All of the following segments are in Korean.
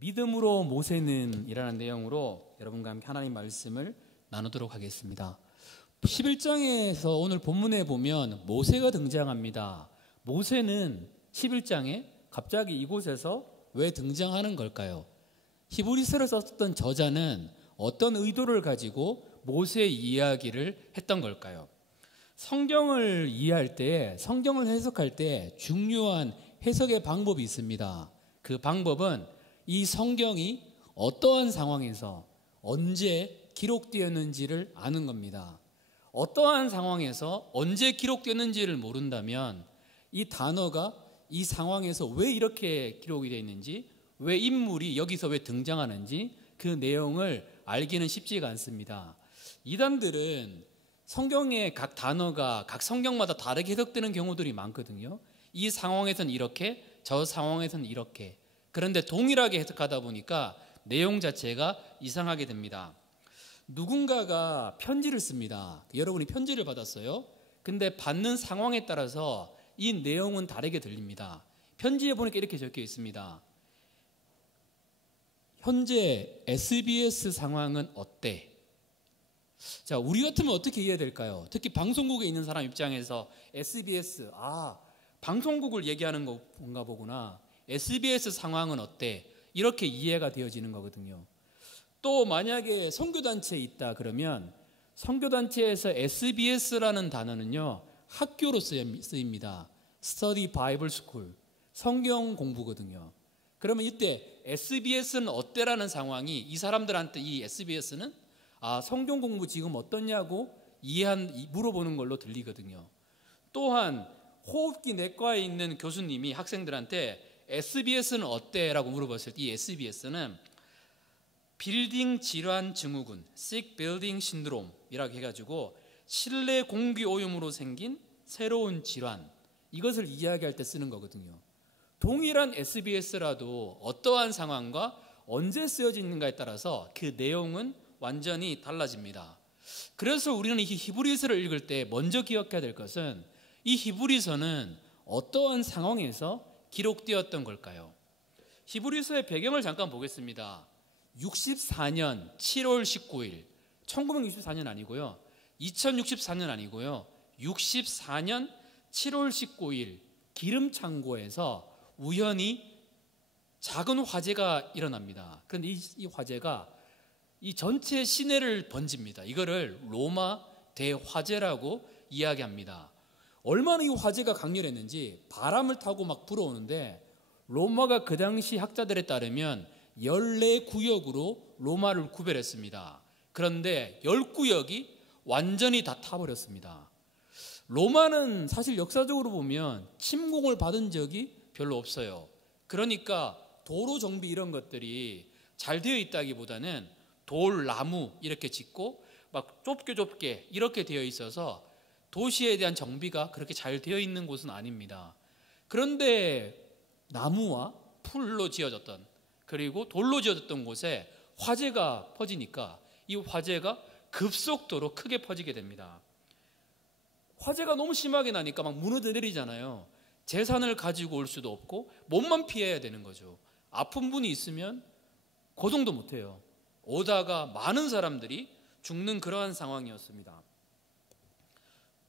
믿음으로 모세는 이라는 내용으로 여러분과 함께 하나님 말씀을 나누도록 하겠습니다. 11장에서 오늘 본문에 보면 모세가 등장합니다. 모세는 11장에 갑자기 이곳에서 왜 등장하는 걸까요? 히브리서를 썼던 저자는 어떤 의도를 가지고 모세의 이야기를 했던 걸까요? 성경을 이해할 때, 성경을 해석할 때 중요한 해석의 방법이 있습니다. 그 방법은 이 성경이 어떠한 상황에서 언제 기록되었는지를 아는 겁니다. 어떠한 상황에서 언제 기록되었는지를 모른다면 이 단어가 이 상황에서 왜 이렇게 기록이 되어 있는지, 왜 인물이 여기서 왜 등장하는지 그 내용을 알기는 쉽지가 않습니다. 이단들은 성경의 각 단어가 각 성경마다 다르게 해석되는 경우들이 많거든요. 이 상황에서는 이렇게, 저 상황에서는 이렇게. 그런데 동일하게 해석하다 보니까 내용 자체가 이상하게 됩니다. 누군가가 편지를 씁니다. 여러분이 편지를 받았어요. 근데 받는 상황에 따라서 이 내용은 다르게 들립니다. 편지에 보니까 이렇게 적혀 있습니다. 현재 SBS 상황은 어때? 자, 우리 같으면 어떻게 이해해야 될까요? 특히 방송국에 있는 사람 입장에서 SBS, 방송국을 얘기하는 건가 보구나. SBS 상황은 어때? 이렇게 이해가 되어지는 거거든요. 또 만약에 선교단체에 있다 그러면 선교단체에서 SBS라는 단어는요, 학교로 쓰입니다. Study Bible School, 성경 공부거든요. 그러면 이때 SBS는 어때라는 상황이 이 사람들한테 이 SBS는 성경 공부 지금 어떻냐고 물어보는 걸로 들리거든요. 또한 호흡기 내과에 있는 교수님이 학생들한테 SBS는 어때? 라고 물어봤을 때 이 SBS는 빌딩 질환 증후군, Sick Building Syndrome 이라고 해가지고 실내 공기 오염으로 생긴 새로운 질환, 이것을 이야기할 때 쓰는 거거든요. 동일한 SBS라도 어떠한 상황과 언제 쓰여지는가에 따라서 그 내용은 완전히 달라집니다. 그래서 우리는 이 히브리서를 읽을 때 먼저 기억해야 될 것은 이 히브리서는 어떠한 상황에서 기록되었던 걸까요? 히브리서의 배경을 잠깐 보겠습니다. 64년 7월 19일, 1964년 아니고요, 2064년 아니고요, 64년 7월 19일 기름창고에서 우연히 작은 화재가 일어납니다. 그런데 이 화재가 이 전체 시내를 번집니다. 이거를 로마 대화재라고 이야기합니다. 얼마나 이 화재가 강렬했는지 바람을 타고 막 불어오는데 로마가 그 당시 학자들에 따르면 14구역으로 로마를 구별했습니다. 그런데 10구역이 완전히 다 타버렸습니다. 로마는 사실 역사적으로 보면 침공을 받은 적이 별로 없어요. 그러니까 도로 정비 이런 것들이 잘 되어 있다기보다는 돌, 나무 이렇게 짓고 막 좁게 이렇게 되어 있어서 도시에 대한 정비가 그렇게 잘 되어 있는 곳은 아닙니다. 그런데 나무와 풀로 지어졌던, 그리고 돌로 지어졌던 곳에 화재가 퍼지니까 이 화재가 급속도로 크게 퍼지게 됩니다. 화재가 너무 심하게 나니까 막 무너져 내리잖아요. 재산을 가지고 올 수도 없고 몸만 피해야 되는 거죠. 아픈 분이 있으면 고동도 못해요. 오다가 많은 사람들이 죽는 그러한 상황이었습니다.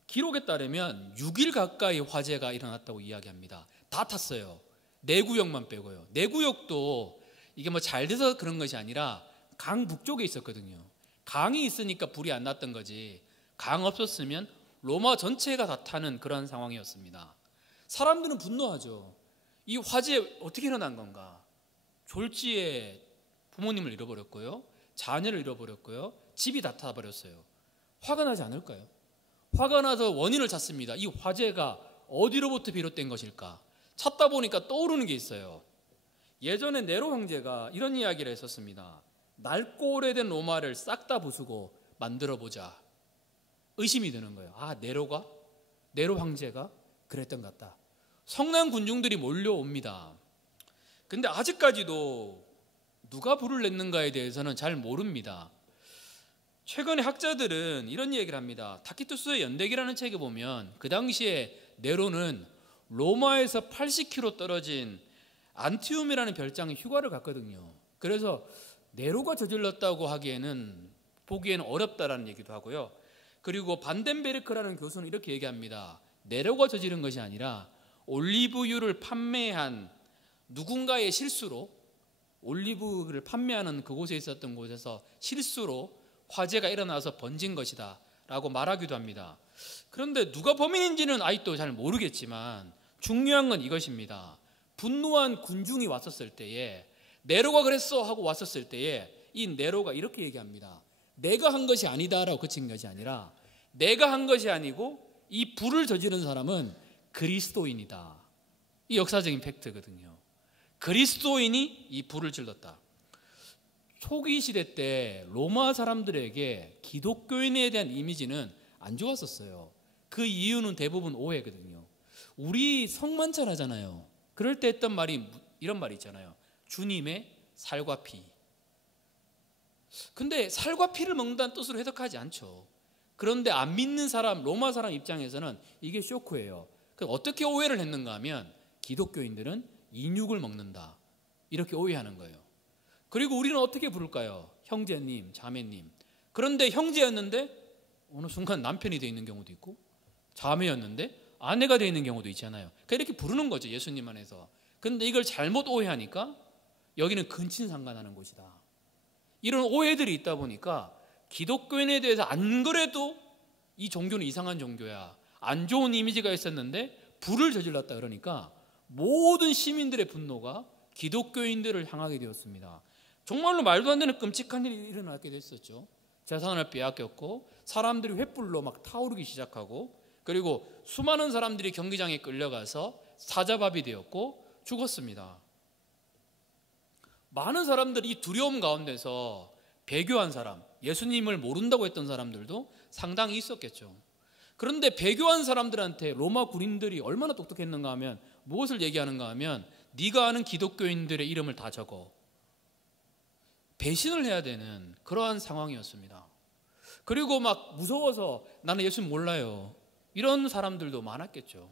기록에 따르면 6일 가까이 화재가 일어났다고 이야기합니다. 다 탔어요. 4구역만 빼고요. 4구역도 이게 뭐 잘 돼서 그런 것이 아니라 강 북쪽에 있었거든요. 강이 있으니까 불이 안 났던 거지, 강 없었으면 로마 전체가 다 타는 그런 상황이었습니다. 사람들은 분노하죠. 이 화재 어떻게 일어난 건가? 졸지에 부모님을 잃어버렸고요, 자녀를 잃어버렸고요, 집이 다 타버렸어요. 화가 나지 않을까요? 화가 나서 원인을 찾습니다. 이 화재가 어디로부터 비롯된 것일까? 찾다 보니까 떠오르는 게 있어요. 예전에 네로 황제가 이런 이야기를 했었습니다. 낡고 오래된 로마를 싹 다 부수고 만들어보자. 의심이 드는 거예요. 네로 황제가 그랬던 것 같다. 성난 군중들이 몰려옵니다. 근데 아직까지도 누가 불을 냈는가에 대해서는 잘 모릅니다. 최근에 학자들은 이런 얘기를 합니다. 타키투스의 연대기라는 책에 보면 그 당시에 네로는 로마에서 80km 떨어진 안티움이라는 별장에 휴가를 갔거든요. 그래서 네로가 저질렀다고 하기에는 보기에는 어렵다라는 얘기도 하고요. 그리고 반덴베르크라는 교수는 이렇게 얘기합니다. 네로가 저지른 것이 아니라 올리브유를 판매한 누군가의 실수로, 올리브를 판매하는 그곳에 있었던 곳에서 실수로 화재가 일어나서 번진 것이다 라고 말하기도 합니다. 그런데 누가 범인인지는 아직도 잘 모르겠지만 중요한 건 이것입니다. 분노한 군중이 왔었을 때에, 네로가 그랬어 하고 왔었을 때에 이 네로가 이렇게 얘기합니다. 내가 한 것이 아니다라고 그친 것이 아니라, 내가 한 것이 아니고 이 불을 저지른 사람은 그리스도인이다. 이 역사적인 팩트거든요. 그리스도인이 이 불을 질렀다. 초기 시대 때 로마 사람들에게 기독교인에 대한 이미지는 안 좋았었어요. 그 이유는 대부분 오해거든요. 우리 성만찬 하잖아요. 그럴 때 했던 말이 이런 말이 있잖아요. 주님의 살과 피. 근데 살과 피를 먹는다는 뜻으로 해석하지 않죠. 그런데 안 믿는 사람, 로마 사람 입장에서는 이게 쇼크예요. 어떻게 오해를 했는가 하면 기독교인들은 인육을 먹는다, 이렇게 오해하는 거예요. 그리고 우리는 어떻게 부를까요? 형제님, 자매님. 그런데 형제였는데 어느 순간 남편이 되어 있는 경우도 있고, 자매였는데 아내가 되어 있는 경우도 있잖아요. 그러니까 이렇게 부르는 거죠, 예수님 안에서. 그런데 이걸 잘못 오해하니까 여기는 근친상간하는 곳이다. 이런 오해들이 있다 보니까 기독교인에 대해서 안 그래도 이 종교는 이상한 종교야, 안 좋은 이미지가 있었는데 불을 저질렀다 그러니까 모든 시민들의 분노가 기독교인들을 향하게 되었습니다. 정말로 말도 안 되는 끔찍한 일이 일어나게 됐었죠. 재산을 빼앗겼고 사람들이 횃불로 막 타오르기 시작하고, 그리고 수많은 사람들이 경기장에 끌려가서 사자밥이 되었고 죽었습니다. 많은 사람들이 이 두려움 가운데서 배교한 사람, 예수님을 모른다고 했던 사람들도 상당히 있었겠죠. 그런데 배교한 사람들한테 로마 군인들이 얼마나 똑똑했는가 하면 무엇을 얘기하는가 하면, 네가 아는 기독교인들의 이름을 다 적어. 배신을 해야 되는 그러한 상황이었습니다. 그리고 막 무서워서 나는 예수 몰라요, 이런 사람들도 많았겠죠.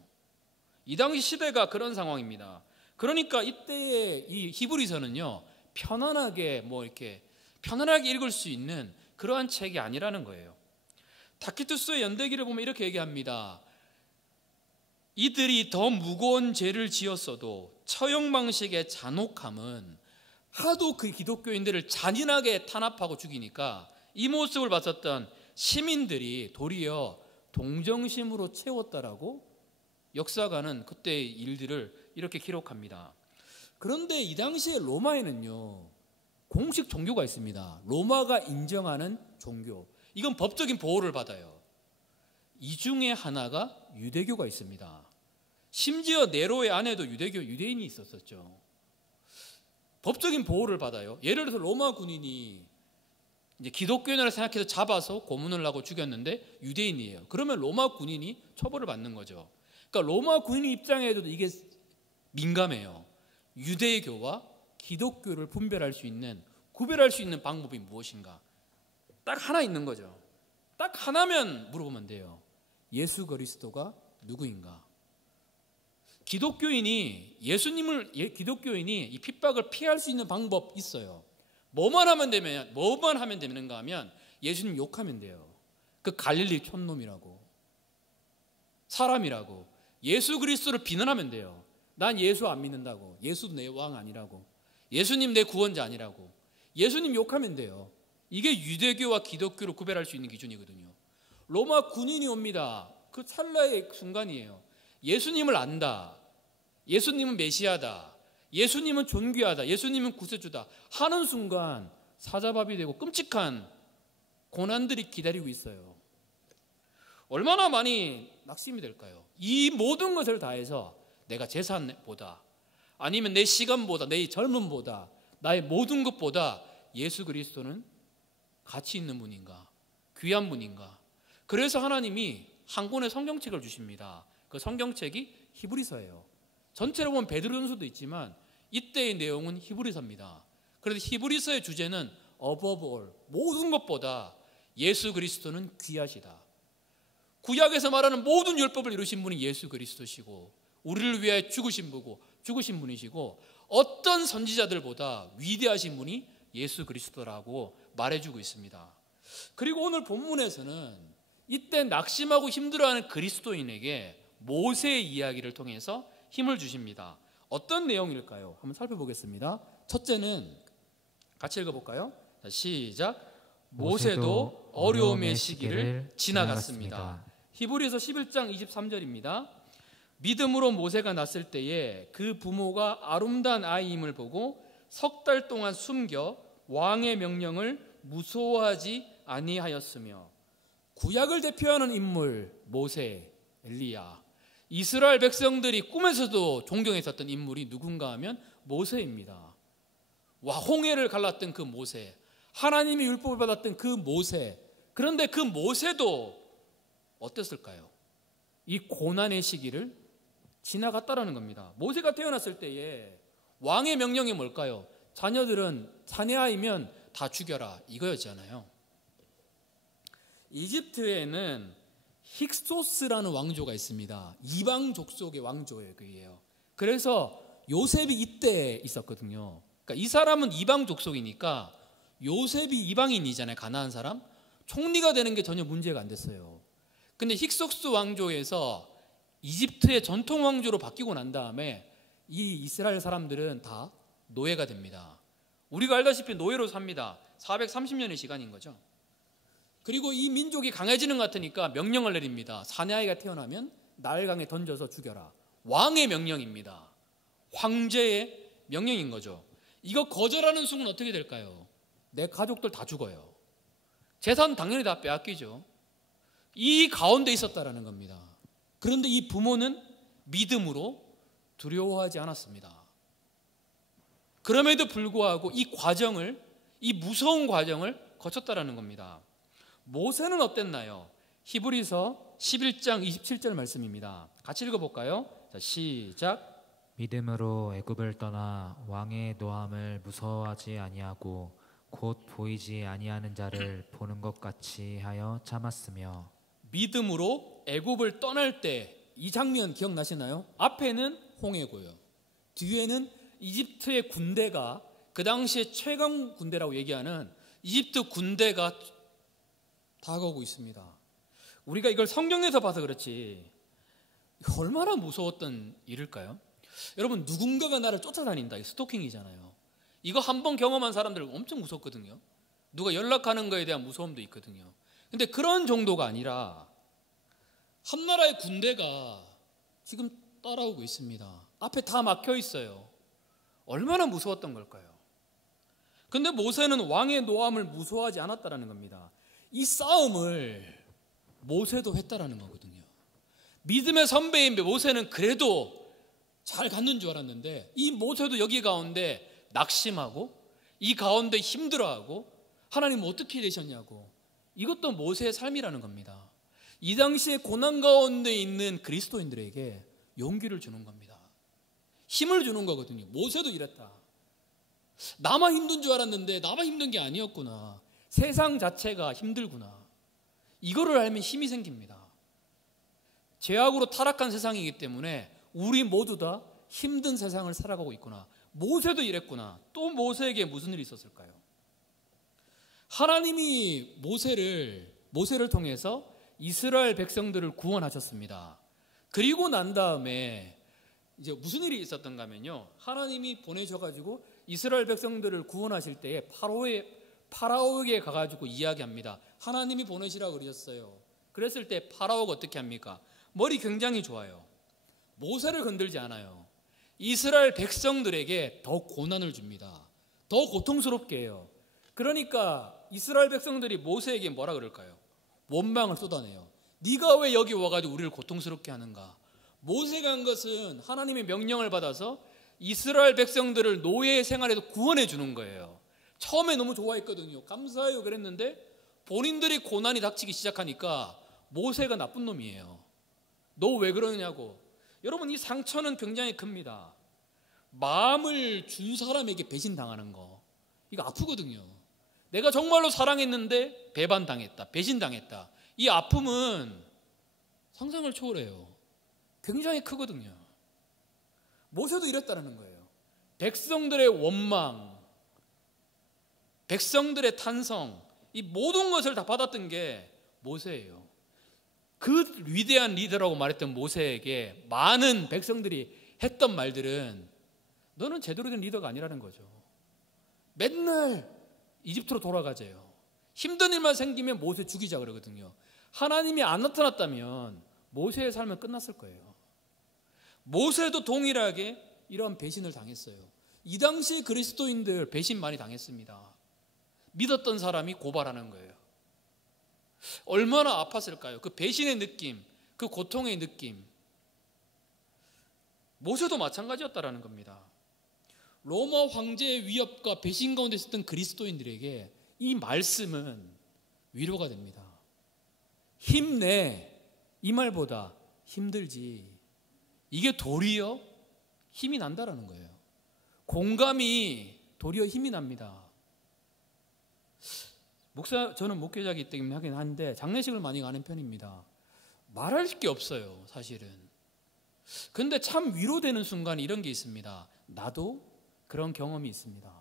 이 당시 시대가 그런 상황입니다. 그러니까 이때의 이 히브리서는요, 편안하게 이렇게 편안하게 읽을 수 있는 그러한 책이 아니라는 거예요. 타키투스의 연대기를 보면 이렇게 얘기합니다. 이들이 더 무거운 죄를 지었어도 처형 방식의 잔혹함은 하도 그 기독교인들을 잔인하게 탄압하고 죽이니까 이 모습을 봤었던 시민들이 도리어 동정심으로 채웠다라고 역사가는 그때의 일들을 이렇게 기록합니다. 그런데 이 당시에 로마에는요, 공식 종교가 있습니다. 로마가 인정하는 종교. 이건 법적인 보호를 받아요. 이 중에 하나가 유대교가 있습니다. 심지어 네로의 아내도 유대인이 있었었죠. 법적인 보호를 받아요. 예를 들어서 로마 군인이 이제 기독교인을 생각해서 잡아서 고문을 하고 죽였는데 유대인이에요. 그러면 로마 군인이 처벌을 받는 거죠. 그러니까 로마 군인 입장에도 이게 민감해요. 유대교와 기독교를 구별할 수 있는 방법이 무엇인가? 딱 하나 있는 거죠. 딱 하나면 물어보면 돼요. 예수 그리스도가 누구인가? 기독교인이 이 핍박을 피할 수 있는 방법 있어요. 뭐만 하면 되는가 하면 예수님 욕하면 돼요. 그 갈릴리 촌놈이라고, 사람이라고, 예수 그리스도를 비난하면 돼요. 난 예수 안 믿는다고, 예수 내 왕 아니라고, 예수님 내 구원자 아니라고, 예수님 욕하면 돼요. 이게 유대교와 기독교를 구별할 수 있는 기준이거든요. 로마 군인이 옵니다. 그 찰나의 순간이에요. 예수님을 안다, 예수님은 메시아다, 예수님은 존귀하다, 예수님은 구세주다 하는 순간 사자밥이 되고 끔찍한 고난들이 기다리고 있어요. 얼마나 많이 낙심이 될까요? 이 모든 것을 다해서 내가 재산보다, 아니면 내 시간보다, 내 젊음보다, 나의 모든 것보다 예수 그리스도는 가치 있는 분인가, 귀한 분인가. 그래서 하나님이 한 권의 성경책을 주십니다. 그 성경책이 히브리서예요. 전체로 보면 베드로전서도 있지만 이때의 내용은 히브리서입니다. 그래서 히브리서의 주제는 above all, 모든 것보다 예수 그리스도는 귀하시다. 구약에서 말하는 모든 율법을 이루신 분이 예수 그리스도시고, 우리를 위하여 죽으신 분이시고, 어떤 선지자들보다 위대하신 분이 예수 그리스도라고 말해주고 있습니다. 그리고 오늘 본문에서는 이때 낙심하고 힘들어하는 그리스도인에게 모세의 이야기를 통해서 힘을 주십니다. 어떤 내용일까요? 한번 살펴보겠습니다. 첫째는 같이 읽어볼까요? 자, 시작. 모세도 어려움의 시기를 지나갔습니다. 히브리서 11장 23절입니다. 믿음으로 모세가 낳았을 때에 그 부모가 아름다운 아이임을 보고 석 달 동안 숨겨 왕의 명령을 무서워하지 아니하였으며, 구약을 대표하는 인물 모세, 엘리야, 이스라엘 백성들이 꿈에서도 존경했었던 인물이 누군가 하면 모세입니다. 홍해를 갈랐던 그 모세, 하나님이 율법을 받았던 그 모세. 그런데 그 모세도 어땠을까요? 이 고난의 시기를 지나갔다라는 겁니다. 모세가 태어났을 때에 왕의 명령이 뭘까요? 자녀들은 자녀아이면 다 죽여라, 이거였잖아요. 이집트에는 힉소스라는 왕조가 있습니다. 이방 족속의 왕조예요. 그래서 요셉이 이때 있었거든요. 그러니까 이 사람은 이방 족속이니까 요셉이 이방인이잖아요. 가나안 사람. 총리가 되는 게 전혀 문제가 안 됐어요. 근데 힉소스 왕조에서 이집트의 전통 왕조로 바뀌고 난 다음에 이 이스라엘 사람들은 다 노예가 됩니다. 우리가 알다시피 노예로 삽니다. 430년의 시간인 거죠. 그리고 이 민족이 강해지는 것 같으니까 명령을 내립니다. 사내아이가 태어나면 나일강에 던져서 죽여라. 왕의 명령입니다. 황제의 명령인 거죠. 이거 거절하는 순간 어떻게 될까요? 내 가족들 다 죽어요. 재산 당연히 다 빼앗기죠. 이 가운데 있었다라는 겁니다. 그런데 이 부모는 믿음으로 두려워하지 않았습니다. 그럼에도 불구하고 이 무서운 과정을 거쳤다라는 겁니다. 모세는 어땠나요? 히브리서 11장 27절 말씀입니다. 같이 읽어볼까요? 자, 시작. 믿음으로 애굽을 떠나 왕의 노함을 무서워하지 아니하고 곧 보이지 아니하는 자를 보는 것 같이 하여 참았으며. 믿음으로 애굽을 떠날 때 이 장면 기억나시나요? 앞에는 홍해고요. 뒤에는 이집트의 군대가, 그 당시에 최강 군대라고 얘기하는 이집트 군대가 다가오고 있습니다. 우리가 이걸 성경에서 봐서 그렇지 얼마나 무서웠던 일일까요? 여러분, 누군가가 나를 쫓아다닌다. 이거 스토킹이잖아요. 이거 한번 경험한 사람들 엄청 무섭거든요. 누가 연락하는 거에 대한 무서움도 있거든요. 근데 그런 정도가 아니라 한 나라의 군대가 지금 따라오고 있습니다. 앞에 다 막혀 있어요. 얼마나 무서웠던 걸까요? 근데 모세는 왕의 노함을 무서워하지 않았다는 겁니다. 이 싸움을 모세도 했다라는 거거든요. 믿음의 선배인 모세는 그래도 잘 갔는 줄 알았는데 이 모세도 여기 가운데 낙심하고 이 가운데 힘들어하고 하나님 어떻게 되셨냐고. 이것도 모세의 삶이라는 겁니다. 이 당시에 고난 가운데 있는 그리스도인들에게 용기를 주는 겁니다. 힘을 주는 거거든요. 모세도 이랬다. 나만 힘든 줄 알았는데 나만 힘든 게 아니었구나. 세상 자체가 힘들구나. 이거를 알면 힘이 생깁니다. 죄악으로 타락한 세상이기 때문에 우리 모두 다 힘든 세상을 살아가고 있구나. 모세도 이랬구나. 또 모세에게 무슨 일이 있었을까요? 하나님이 모세를 통해서 이스라엘 백성들을 구원하셨습니다. 그리고 난 다음에 이제 무슨 일이 있었던가 하면요, 하나님이 보내셔가지고 이스라엘 백성들을 구원하실 때에 파라오에게 가가지고 이야기합니다. 하나님이 보내시라고 그러셨어요. 그랬을 때 파라오가 어떻게 합니까? 머리 굉장히 좋아요. 모세를 건들지 않아요. 이스라엘 백성들에게 더 고난을 줍니다. 더 고통스럽게 해요. 그러니까 이스라엘 백성들이 모세에게 뭐라 그럴까요? 원망을 쏟아내요. 네가 왜 여기 와가지고 우리를 고통스럽게 하는가? 모세가 한 것은 하나님의 명령을 받아서 이스라엘 백성들을 노예 생활에서 구원해 주는 거예요. 처음에 너무 좋아했거든요. 감사해요 그랬는데 본인들이 고난이 닥치기 시작하니까 모세가 나쁜 놈이에요. 너 왜 그러냐고. 여러분, 이 상처는 굉장히 큽니다. 마음을 준 사람에게 배신당하는 거, 이거 아프거든요. 내가 정말로 사랑했는데 배반당했다, 배신당했다. 이 아픔은 상상을 초월해요. 굉장히 크거든요. 모세도 이랬다는 거예요. 백성들의 원망, 백성들의 탄성, 이 모든 것을 다 받았던 게 모세예요. 그 위대한 리더라고 말했던 모세에게 많은 백성들이 했던 말들은 너는 제대로 된 리더가 아니라는 거죠. 맨날 이집트로 돌아가재요. 힘든 일만 생기면 모세 죽이자 그러거든요. 하나님이 안 나타났다면 모세의 삶은 끝났을 거예요. 모세도 동일하게 이러한 배신을 당했어요. 이 당시 그리스도인들 배신 많이 당했습니다. 믿었던 사람이 고발하는 거예요. 얼마나 아팠을까요? 그 배신의 느낌, 그 고통의 느낌. 모세도 마찬가지였다라는 겁니다. 로마 황제의 위협과 배신 가운데 있었던 그리스도인들에게 이 말씀은 위로가 됩니다. 힘내, 이 말보다 힘들지. 이게 도리어 힘이 난다라는 거예요. 공감이 도리어 힘이 납니다. 저는 목회자이기 때문에 하긴 한데 장례식을 많이 가는 편입니다. 말할 게 없어요, 사실은. 근데 참 위로되는 순간이 이런 게 있습니다. 나도 그런 경험이 있습니다.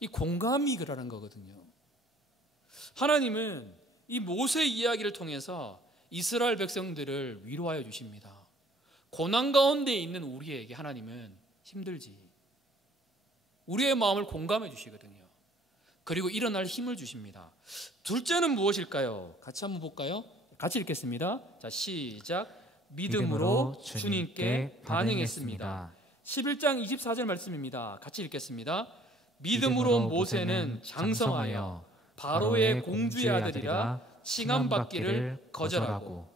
이 공감이 그러는 거거든요. 하나님은 이 모세 이야기를 통해서 이스라엘 백성들을 위로하여 주십니다. 고난 가운데 있는 우리에게 하나님은 힘들지. 우리의 마음을 공감해 주시거든요. 그리고 일어날 힘을 주십니다. 둘째는 무엇일까요? 같이 한번 볼까요? 같이 읽겠습니다. 자, 시작. 믿음으로 주님께 반응했습니다. 11장 24절 말씀입니다. 같이 읽겠습니다. 믿음으로 모세는 장성하여 바로의 공주의 아들이라 칭함받기를 거절하고,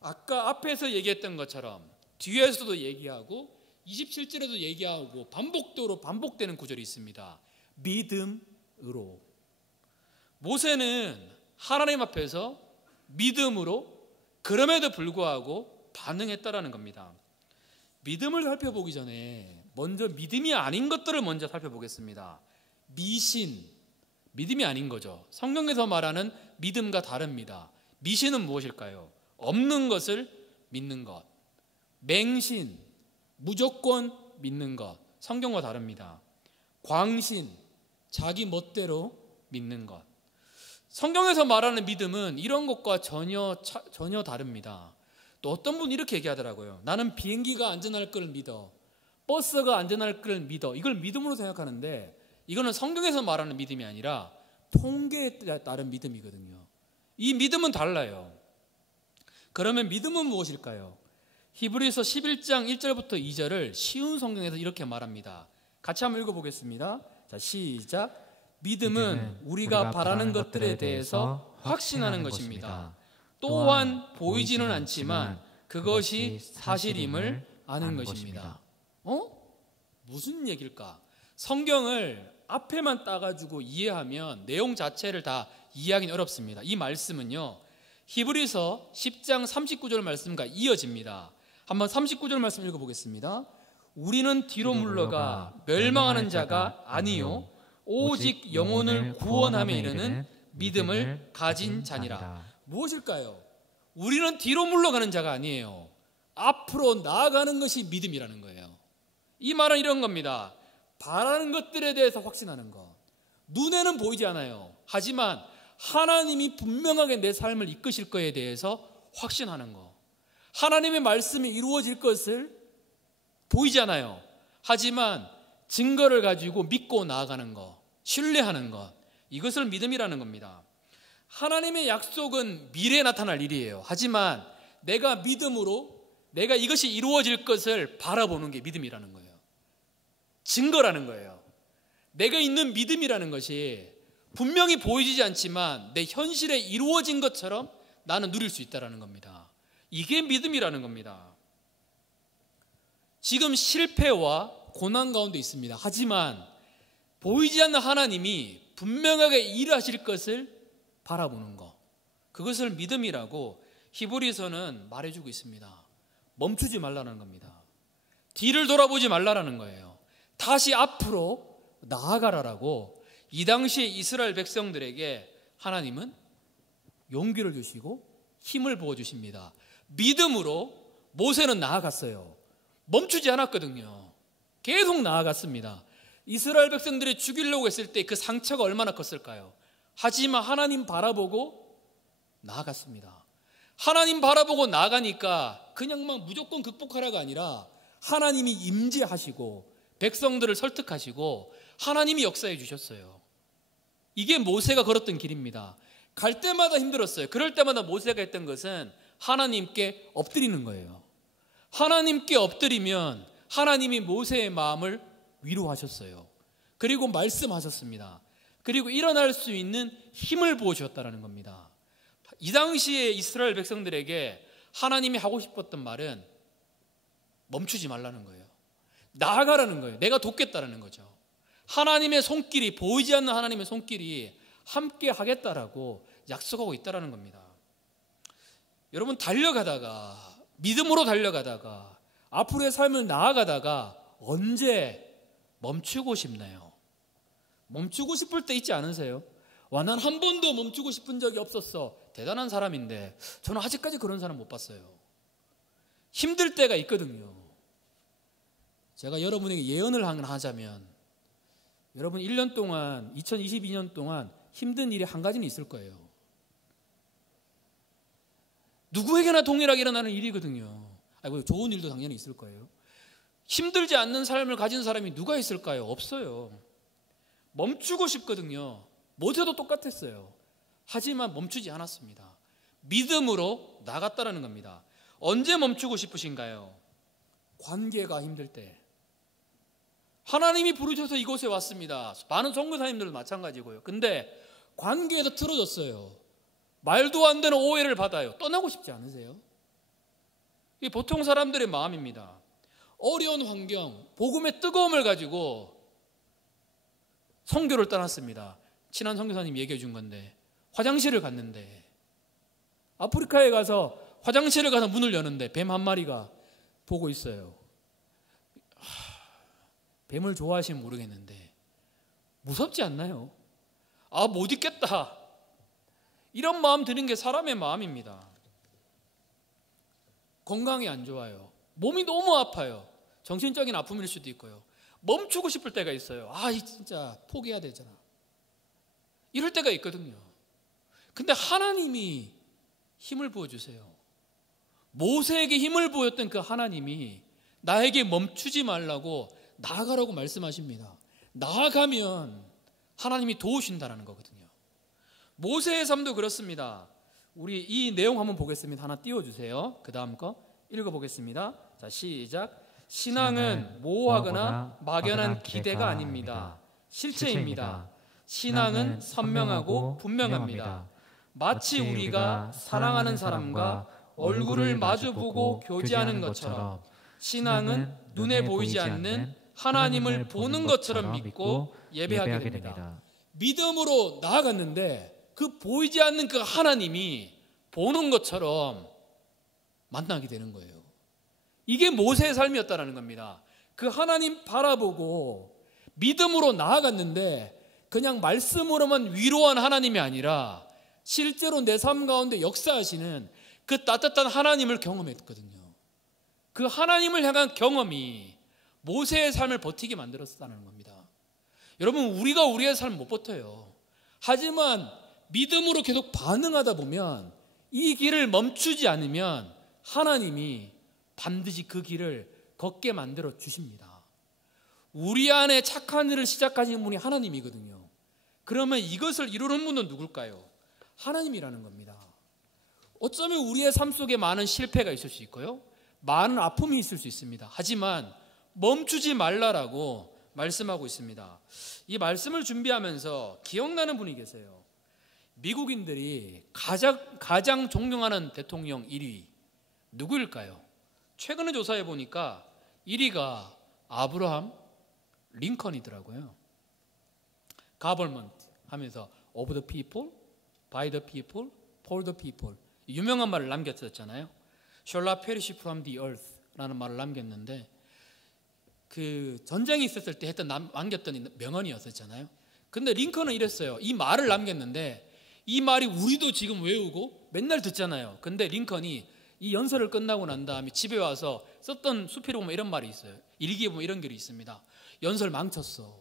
아까 앞에서 얘기했던 것처럼 뒤에서도 얘기하고 27절에도 얘기하고 반복적으로 반복되는 구절이 있습니다. 믿음으로. 모세는 하나님 앞에서 믿음으로 그럼에도 불구하고 반응했다라는 겁니다. 믿음을 살펴보기 전에 먼저 믿음이 아닌 것들을 먼저 살펴보겠습니다. 미신, 믿음이 아닌 거죠. 성경에서 말하는 믿음과 다릅니다. 미신은 무엇일까요? 없는 것을 믿는 것. 맹신, 무조건 믿는 것. 성경과 다릅니다. 광신, 자기 멋대로 믿는 것. 성경에서 말하는 믿음은 이런 것과 전혀 다릅니다. 또 어떤 분이 이렇게 얘기하더라고요. 나는 비행기가 안전할 걸 믿어. 버스가 안전할 걸 믿어. 이걸 믿음으로 생각하는데 이거는 성경에서 말하는 믿음이 아니라 통계에 따른 믿음이거든요. 이 믿음은 달라요. 그러면 믿음은 무엇일까요? 히브리서 11장 1절부터 2절을 쉬운 성경에서 이렇게 말합니다. 같이 한번 읽어보겠습니다. 자, 시작. 믿음은 우리가 바라는 것들에 대해서 확신하는 것입니다. 또한 보이지는 않지만 그것이 사실임을 아는 것입니다. 무슨 얘기일까? 성경을 앞에만 따가지고 이해하면 내용 자체를 다 이해하기는 어렵습니다. 이 말씀은요, 히브리서 10장 39절 말씀과 이어집니다. 한번 39절 말씀 읽어보겠습니다. 우리는 뒤로 물러가 멸망하는 자가 아니요 오직 영혼을 구원함에 이르는 믿음을 가진 자니라. 무엇일까요? 우리는 뒤로 물러가는 자가 아니에요. 앞으로 나아가는 것이 믿음이라는 거예요. 이 말은 이런 겁니다. 바라는 것들에 대해서 확신하는 것. 눈에는 보이지 않아요. 하지만 하나님이 분명하게 내 삶을 이끄실 거에 대해서 확신하는 것. 하나님의 말씀이 이루어질 것을 보이지 않아요. 하지만 증거를 가지고 믿고 나아가는 것, 신뢰하는 것, 이것을 믿음이라는 겁니다. 하나님의 약속은 미래에 나타날 일이에요. 하지만 내가 믿음으로 내가 이것이 이루어질 것을 바라보는 게 믿음이라는 거예요. 증거라는 거예요. 내가 있는 믿음이라는 것이 분명히 보이지 않지만 내 현실에 이루어진 것처럼 나는 누릴 수 있다는 겁니다. 이게 믿음이라는 겁니다. 지금 실패와 고난 가운데 있습니다. 하지만 보이지 않는 하나님이 분명하게 일하실 것을 바라보는 것, 그것을 믿음이라고 히브리서는 말해주고 있습니다. 멈추지 말라는 겁니다. 뒤를 돌아보지 말라는 거예요. 다시 앞으로 나아가라라고 이 당시에 이스라엘 백성들에게 하나님은 용기를 주시고 힘을 부어주십니다. 믿음으로 모세는 나아갔어요. 멈추지 않았거든요. 계속 나아갔습니다. 이스라엘 백성들이 죽이려고 했을 때 그 상처가 얼마나 컸을까요? 하지만 하나님 바라보고 나아갔습니다. 하나님 바라보고 나가니까 그냥 막 무조건 극복하라가 아니라 하나님이 임재하시고 백성들을 설득하시고 하나님이 역사해 주셨어요. 이게 모세가 걸었던 길입니다. 갈 때마다 힘들었어요. 그럴 때마다 모세가 했던 것은 하나님께 엎드리는 거예요. 하나님께 엎드리면 하나님이 모세의 마음을 위로하셨어요. 그리고 말씀하셨습니다. 그리고 일어날 수 있는 힘을 부어주셨다는 겁니다. 이 당시에 이스라엘 백성들에게 하나님이 하고 싶었던 말은 멈추지 말라는 거예요. 나아가라는 거예요. 내가 돕겠다라는 거죠. 하나님의 손길이, 보이지 않는 하나님의 손길이 함께 하겠다라고 약속하고 있다라는 겁니다. 여러분, 달려가다가, 믿음으로 달려가다가, 앞으로의 삶을 나아가다가 언제 멈추고 싶나요? 멈추고 싶을 때 있지 않으세요? 와, 난 한 번도 멈추고 싶은 적이 없었어. 대단한 사람인데 저는 아직까지 그런 사람 못 봤어요. 힘들 때가 있거든요. 제가 여러분에게 예언을 하자면 여러분 1년 동안, 2022년 동안 힘든 일이 한 가지는 있을 거예요. 누구에게나 동일하게 일어나는 일이거든요. 좋은 일도 당연히 있을 거예요. 힘들지 않는 삶을 가진 사람이 누가 있을까요? 없어요. 멈추고 싶거든요. 모세도 똑같았어요. 하지만 멈추지 않았습니다. 믿음으로 나갔다라는 겁니다. 언제 멈추고 싶으신가요? 관계가 힘들 때. 하나님이 부르셔서 이곳에 왔습니다. 많은 선교사님들도 마찬가지고요. 근데 관계에서 틀어졌어요. 말도 안 되는 오해를 받아요. 떠나고 싶지 않으세요? 이게 보통 사람들의 마음입니다. 어려운 환경, 복음의 뜨거움을 가지고 선교를 떠났습니다. 친한 선교사님이 얘기해 준 건데 화장실을 갔는데 아프리카에 가서 화장실을 가서 문을 여는데 뱀 한 마리가 보고 있어요. 뱀을 좋아하시면 모르겠는데 무섭지 않나요? 못 있겠다. 이런 마음 드는 게 사람의 마음입니다. 건강이 안 좋아요. 몸이 너무 아파요. 정신적인 아픔일 수도 있고요. 멈추고 싶을 때가 있어요. 진짜 포기해야 되잖아. 이럴 때가 있거든요. 근데 하나님이 힘을 부어주세요. 모세에게 힘을 부었던 그 하나님이 나에게 멈추지 말라고 나아가라고 말씀하십니다. 나아가면 하나님이 도우신다는 거거든요. 모세의 삶도 그렇습니다. 우리 이 내용 한번 보겠습니다. 하나 띄워주세요. 그 다음 거 읽어보겠습니다. 자, 시작. 신앙은 모호하거나 막연한 기대가 아닙니다. 실체입니다. 신앙은 선명하고 분명합니다. 마치 우리가 사랑하는 사람과 얼굴을 마주보고 교제하는 것처럼 신앙은 눈에 보이지 않는 하나님을 보는 것처럼 믿고 예배하게 됩니다. 믿음으로 나아갔는데 그 보이지 않는 그 하나님이 보는 것처럼 만나게 되는 거예요. 이게 모세의 삶이었다는 겁니다. 그 하나님 바라보고 믿음으로 나아갔는데 그냥 말씀으로만 위로한 하나님이 아니라 실제로 내 삶 가운데 역사하시는 그 따뜻한 하나님을 경험했거든요. 그 하나님을 향한 경험이 모세의 삶을 버티게 만들었다는 겁니다. 여러분, 우리가 우리의 삶을 못 버텨요. 하지만 믿음으로 계속 반응하다 보면 이 길을 멈추지 않으면 하나님이 반드시 그 길을 걷게 만들어 주십니다. 우리 안에 착한 일을 시작하신 분이 하나님이거든요. 그러면 이것을 이루는 분은 누굴까요? 하나님이라는 겁니다. 어쩌면 우리의 삶 속에 많은 실패가 있을 수 있고요. 많은 아픔이 있을 수 있습니다. 하지만 멈추지 말라라고 말씀하고 있습니다. 이 말씀을 준비하면서 기억나는 분이 계세요. 미국인들이 가장 존경하는 대통령 1위 누구일까요? 최근에 조사해 보니까 1위가 아브라함 링컨이더라고요. 가버먼트 하면서 of the people, by the people, for the people. 유명한 말을 남겼었잖아요. Shall not perish from the earth 라는 말을 남겼는데 그 전쟁이 있었을 때 남겼던 명언이었었잖아요. 근데 링컨은 이랬어요. 이 말을 남겼는데 이 말이 우리도 지금 외우고 맨날 듣잖아요. 근데 링컨이 이 연설을 끝나고 난 다음에 집에 와서 썼던 수필에 보면 이런 말이 있어요. 일기에 보면 이런 글이 있습니다. 연설 망쳤어.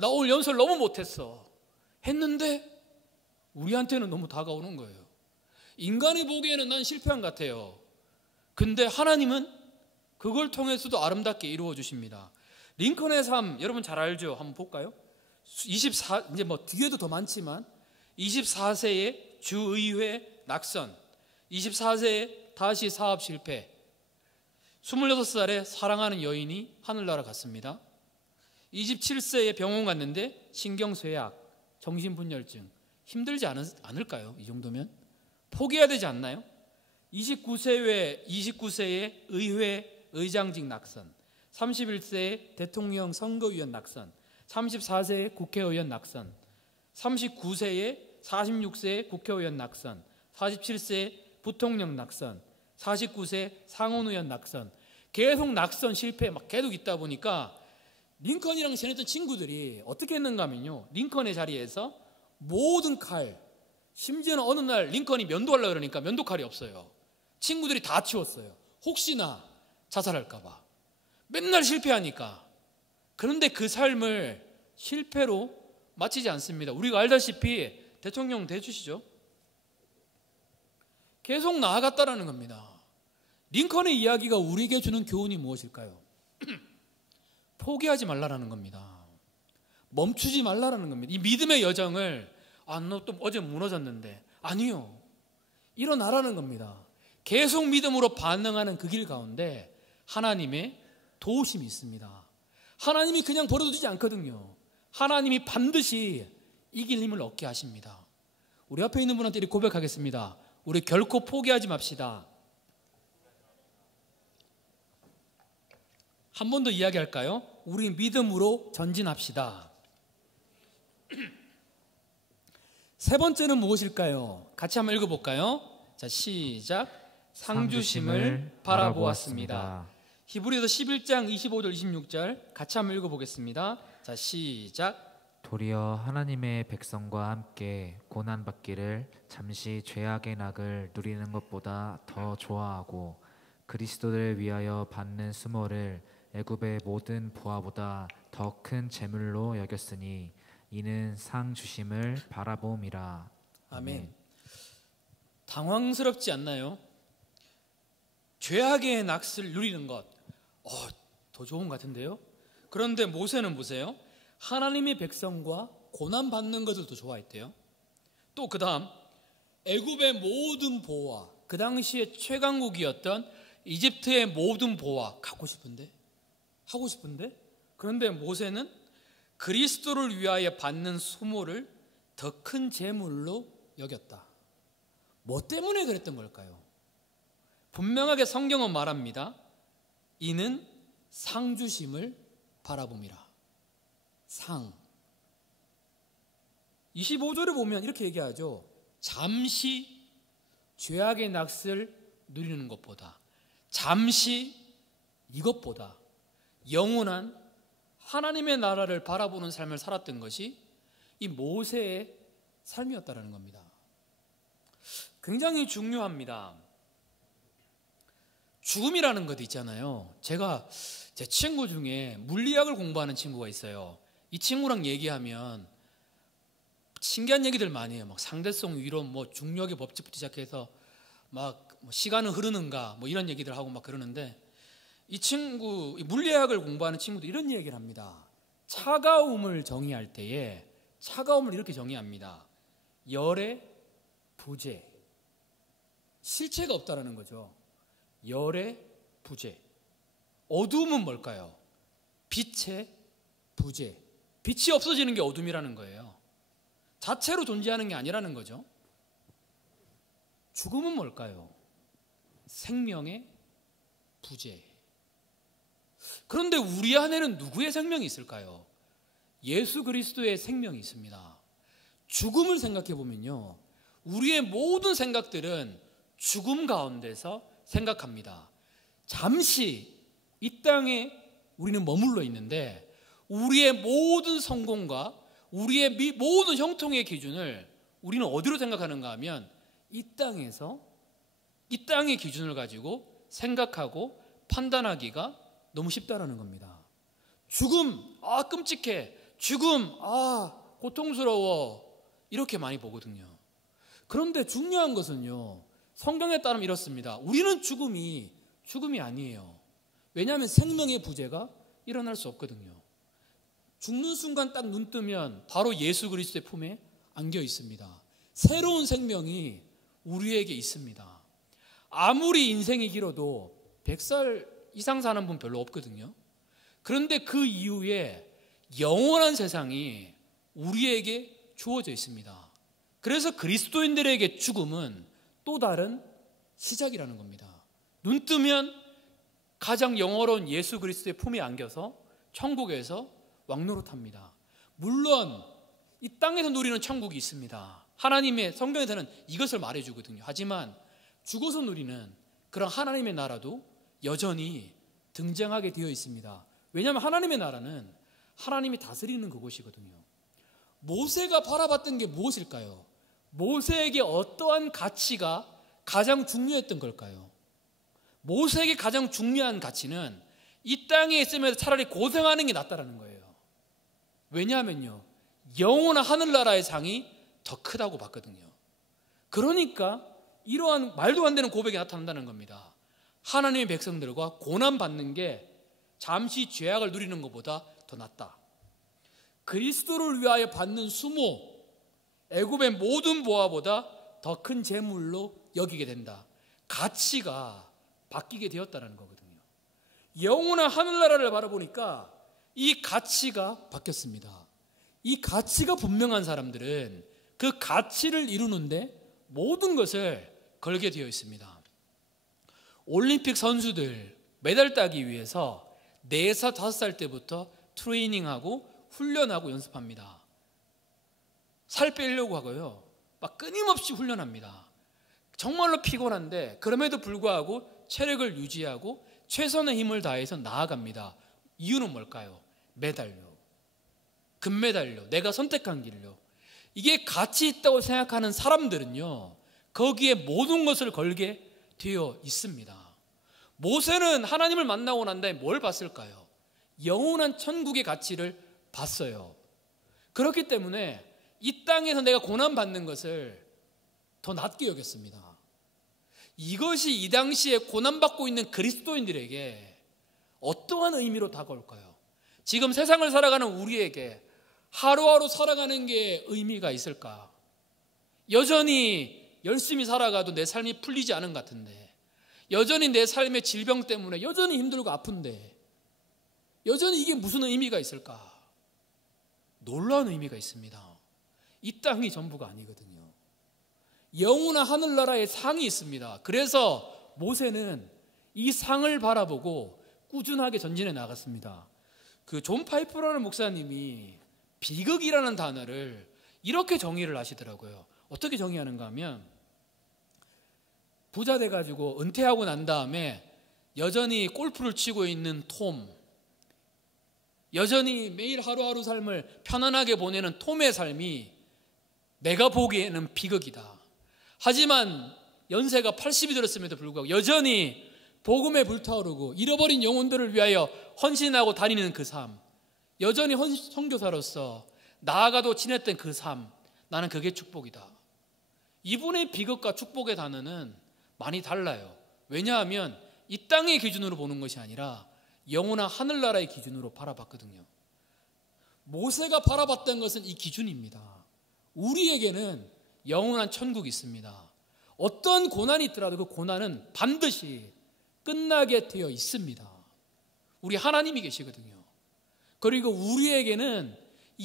나 오늘 연설 너무 못했어. 했는데 우리한테는 너무 다가오는 거예요. 인간이 보기에는 난 실패한 것 같아요. 근데 하나님은 그걸 통해서도 아름답게 이루어 주십니다. 링컨의 삶 여러분 잘 알죠? 한번 볼까요? 이제 뭐 뒤에도 더 많지만 24세에 주의회 낙선, 24세에 다시 사업 실패, 26살에 사랑하는 여인이 하늘나라 갔습니다. 27세에 병원 갔는데 신경쇠약, 정신분열증. 힘들지 않을까요? 이 정도면 포기해야 되지 않나요? 29세에 의회 의장직 낙선, 31세에 대통령 선거위원 낙선, 34세에 국회의원 낙선, 39세에 46세에 국회의원 낙선, 47세에 부통령 낙선, 49세 상원의원 낙선. 계속 낙선 실패 막 계속 있다 보니까 링컨이랑 지냈던 친구들이 어떻게 했는가 하면요, 링컨의 자리에서 모든 칼, 심지어는 어느 날 링컨이 면도하려고 그러니까 면도칼이 없어요. 친구들이 다 치웠어요. 혹시나 자살할까 봐. 맨날 실패하니까. 그런데 그 삶을 실패로 마치지 않습니다. 우리가 알다시피 대통령 돼주시죠. 계속 나아갔다라는 겁니다. 링컨의 이야기가 우리에게 주는 교훈이 무엇일까요? 포기하지 말라라는 겁니다. 멈추지 말라라는 겁니다. 이 믿음의 여정을 너 또 어제 무너졌는데 아니요, 일어나라는 겁니다. 계속 믿음으로 반응하는 그 길 가운데 하나님의 도우심이 있습니다. 하나님이 그냥 버려두지 않거든요. 하나님이 반드시 이길 힘을 얻게 하십니다. 우리 앞에 있는 분한테 이렇게 고백하겠습니다. 우리 결코 포기하지 맙시다. 한 번 더 이야기할까요? 우리 믿음으로 전진합시다. 세 번째는 무엇일까요? 같이 한번 읽어볼까요? 자, 시작. 상주심을 바라보았습니다. 히브리서 11장 25절 26절 같이 한번 읽어보겠습니다. 자, 시작. 도리어 하나님의 백성과 함께 고난받기를 잠시 죄악의 낙을 누리는 것보다 더 좋아하고 그리스도를 위하여 받는 수모를 애굽의 모든 보화보다 더 큰 재물로 여겼으니 이는 상 주심을 바라봄이라. 아멘. 당황스럽지 않나요? 죄악의 낙을 누리는 것, 더 좋은 것 같은데요? 그런데 모세는 보세요. 하나님의 백성과 고난받는 것을 더 좋아했대요. 또 그 다음 애굽의 모든 보화, 그 당시에 최강국이었던 이집트의 모든 보화 갖고 싶은데, 하고 싶은데, 그런데 모세는 그리스도를 위하여 받는 수모를 더 큰 재물로 여겼다. 뭐 때문에 그랬던 걸까요? 분명하게 성경은 말합니다. 이는 상주심을 바라봄이라. 상. 25절에 보면 이렇게 얘기하죠. 잠시 죄악의 낙을 누리는 것보다, 잠시 이것보다 영원한 하나님의 나라를 바라보는 삶을 살았던 것이 이 모세의 삶이었다는 겁니다. 굉장히 중요합니다. 죽음이라는 것 있잖아요. 제가 제 친구 중에 물리학을 공부하는 친구가 있어요. 이 친구랑 얘기하면 신기한 얘기들 많이 해요. 막 상대성 이론, 뭐 중력의 법칙부터 시작해서 막 시간은 흐르는가, 뭐 이런 얘기들 하고 막 그러는데, 이 친구, 물리학을 공부하는 친구도 이런 얘기를 합니다. 차가움을 정의할 때에 차가움을 이렇게 정의합니다. 열의 부재. 실체가 없다라는 거죠. 열의 부재. 어둠은 뭘까요? 빛의 부재. 빛이 없어지는 게 어둠이라는 거예요. 자체로 존재하는 게 아니라는 거죠. 죽음은 뭘까요? 생명의 부재. 그런데 우리 안에는 누구의 생명이 있을까요? 예수 그리스도의 생명이 있습니다. 죽음을 생각해 보면요, 우리의 모든 생각들은 죽음 가운데서 생각합니다. 잠시 이 땅에 우리는 머물러 있는데 우리의 모든 성공과 우리의 모든 형통의 기준을 우리는 어디로 생각하는가 하면 이 땅에서 이 땅의 기준을 가지고 생각하고 판단하기가 너무 쉽다라는 겁니다. 죽음, 아 끔찍해. 죽음, 아 고통스러워. 이렇게 많이 보거든요. 그런데 중요한 것은요, 성경에 따르면 이렇습니다. 우리는 죽음이 아니에요. 왜냐하면 생명의 부재가 일어날 수 없거든요. 죽는 순간 딱 눈 뜨면 바로 예수 그리스도의 품에 안겨 있습니다. 새로운 생명이 우리에게 있습니다. 아무리 인생이 길어도 100살 이상 사는 분 별로 없거든요. 그런데 그 이후에 영원한 세상이 우리에게 주어져 있습니다. 그래서 그리스도인들에게 죽음은 또 다른 시작이라는 겁니다. 눈 뜨면 가장 영원로운 예수 그리스도의 품에 안겨서 천국에서 왕노릇합니다. 물론 이 땅에서 누리는 천국이 있습니다. 하나님의 성경에서는 이것을 말해주거든요. 하지만 죽어서 누리는 그런 하나님의 나라도 여전히 등장하게 되어 있습니다. 왜냐하면 하나님의 나라는 하나님이 다스리는 그곳이거든요. 모세가 바라봤던 게 무엇일까요? 모세에게 어떠한 가치가 가장 중요했던 걸까요? 모세에게 가장 중요한 가치는 이 땅에 있으면서 차라리 고생하는 게 낫다라는 거예요. 왜냐하면요, 영원한 하늘나라의 상이 더 크다고 봤거든요. 그러니까 이러한 말도 안 되는 고백이 나타난다는 겁니다. 하나님의 백성들과 고난받는 게 잠시 죄악을 누리는 것보다 더 낫다. 그리스도를 위하여 받는 수모, 애굽의 모든 보화보다 더 큰 재물로 여기게 된다. 가치가 바뀌게 되었다는 거거든요. 영원한 하늘나라를 바라보니까 이 가치가 바뀌었습니다. 이 가치가 분명한 사람들은 그 가치를 이루는데 모든 것을 걸게 되어 있습니다. 올림픽 선수들 메달 따기 위해서 4살, 5살 때부터 트레이닝하고 훈련하고 연습합니다. 살 빼려고 하고요, 막 끊임없이 훈련합니다. 정말로 피곤한데 그럼에도 불구하고 체력을 유지하고 최선의 힘을 다해서 나아갑니다. 이유는 뭘까요? 메달요, 금메달요, 내가 선택한 길요. 이게 가치 있다고 생각하는 사람들은요, 거기에 모든 것을 걸게 되어 있습니다. 모세는 하나님을 만나고 난 다음에 뭘 봤을까요? 영원한 천국의 가치를 봤어요. 그렇기 때문에 이 땅에서 내가 고난받는 것을 더 낫게 여겼습니다. 이것이 이 당시에 고난받고 있는 그리스도인들에게 어떠한 의미로 다가올까요? 지금 세상을 살아가는 우리에게 하루하루 살아가는 게 의미가 있을까? 여전히 열심히 살아가도 내 삶이 풀리지 않은 것 같은데, 여전히 내 삶의 질병 때문에 여전히 힘들고 아픈데 여전히 이게 무슨 의미가 있을까? 놀라운 의미가 있습니다. 이 땅이 전부가 아니거든요. 영원한 하늘나라의 상이 있습니다. 그래서 모세는 이 상을 바라보고 꾸준하게 전진해 나갔습니다. 그 존 파이프라는 목사님이 비극이라는 단어를 이렇게 정의를 하시더라고요. 어떻게 정의하는가 하면, 부자 돼가지고 은퇴하고 난 다음에 여전히 골프를 치고 있는 톰, 여전히 매일 하루하루 삶을 편안하게 보내는 톰의 삶이 내가 보기에는 비극이다. 하지만 연세가 80이 들었음에도 불구하고 여전히 복음에 불타오르고 잃어버린 영혼들을 위하여 헌신하고 다니는 그 삶, 여전히 선교사로서 나아가도 지냈던 그 삶, 나는 그게 축복이다. 이분의 비극과 축복의 단어는 많이 달라요. 왜냐하면 이 땅의 기준으로 보는 것이 아니라 영원한 하늘나라의 기준으로 바라봤거든요. 모세가 바라봤던 것은 이 기준입니다. 우리에게는 영원한 천국이 있습니다. 어떤 고난이 있더라도 그 고난은 반드시 끝나게 되어 있습니다. 우리 하나님이 계시거든요. 그리고 우리에게는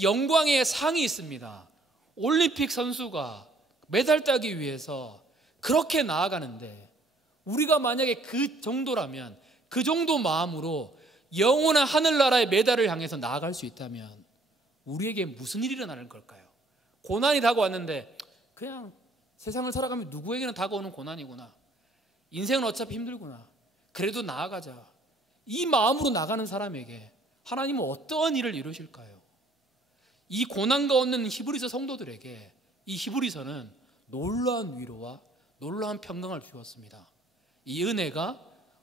영광의 상이 있습니다. 올림픽 선수가 메달 따기 위해서 그렇게 나아가는데, 우리가 만약에 그 정도라면, 그 정도 마음으로 영원한 하늘나라의 메달을 향해서 나아갈 수 있다면 우리에게 무슨 일이 일어나는 걸까요? 고난이 다가왔는데 그냥 세상을 살아가면 누구에게나 다가오는 고난이구나, 인생은 어차피 힘들구나, 그래도 나아가자, 이 마음으로 나가는 사람에게 하나님은 어떠한 일을 이루실까요? 이 고난 가운데 있는 히브리서 성도들에게 이 히브리서는 놀라운 위로와 놀라운 평강을 주었습니다. 이 은혜가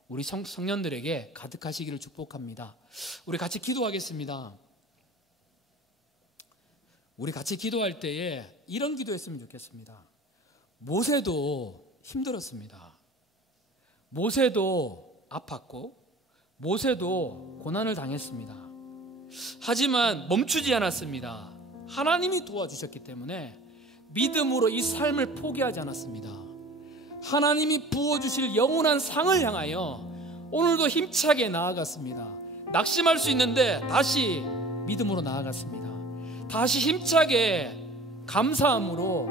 우리 청년들에게 가득하시기를 축복합니다. 우리 같이 기도하겠습니다. 우리 같이 기도할 때에 이런 기도했으면 좋겠습니다. 모세도 힘들었습니다. 모세도 아팠고 모세도 고난을 당했습니다. 하지만 멈추지 않았습니다. 하나님이 도와주셨기 때문에 믿음으로 이 삶을 포기하지 않았습니다. 하나님이 부어주실 영원한 상을 향하여 오늘도 힘차게 나아갔습니다. 낙심할 수 있는데 다시 믿음으로 나아갔습니다. 다시 힘차게 감사함으로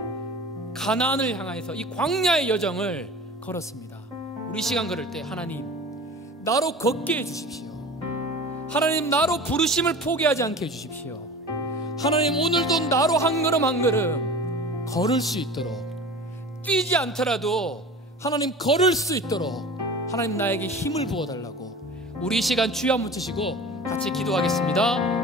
가나안을 향해서 이 광야의 여정을 걸었습니다. 우리 시간 걸을 때 하나님 나로 걷게 해주십시오. 하나님 나로 부르심을 포기하지 않게 해주십시오. 하나님 오늘도 나로 한 걸음 한 걸음 걸을 수 있도록, 뛰지 않더라도 하나님 걸을 수 있도록 하나님 나에게 힘을 부어달라고 우리 이 시간 주여 한번 치시고 같이 기도하겠습니다.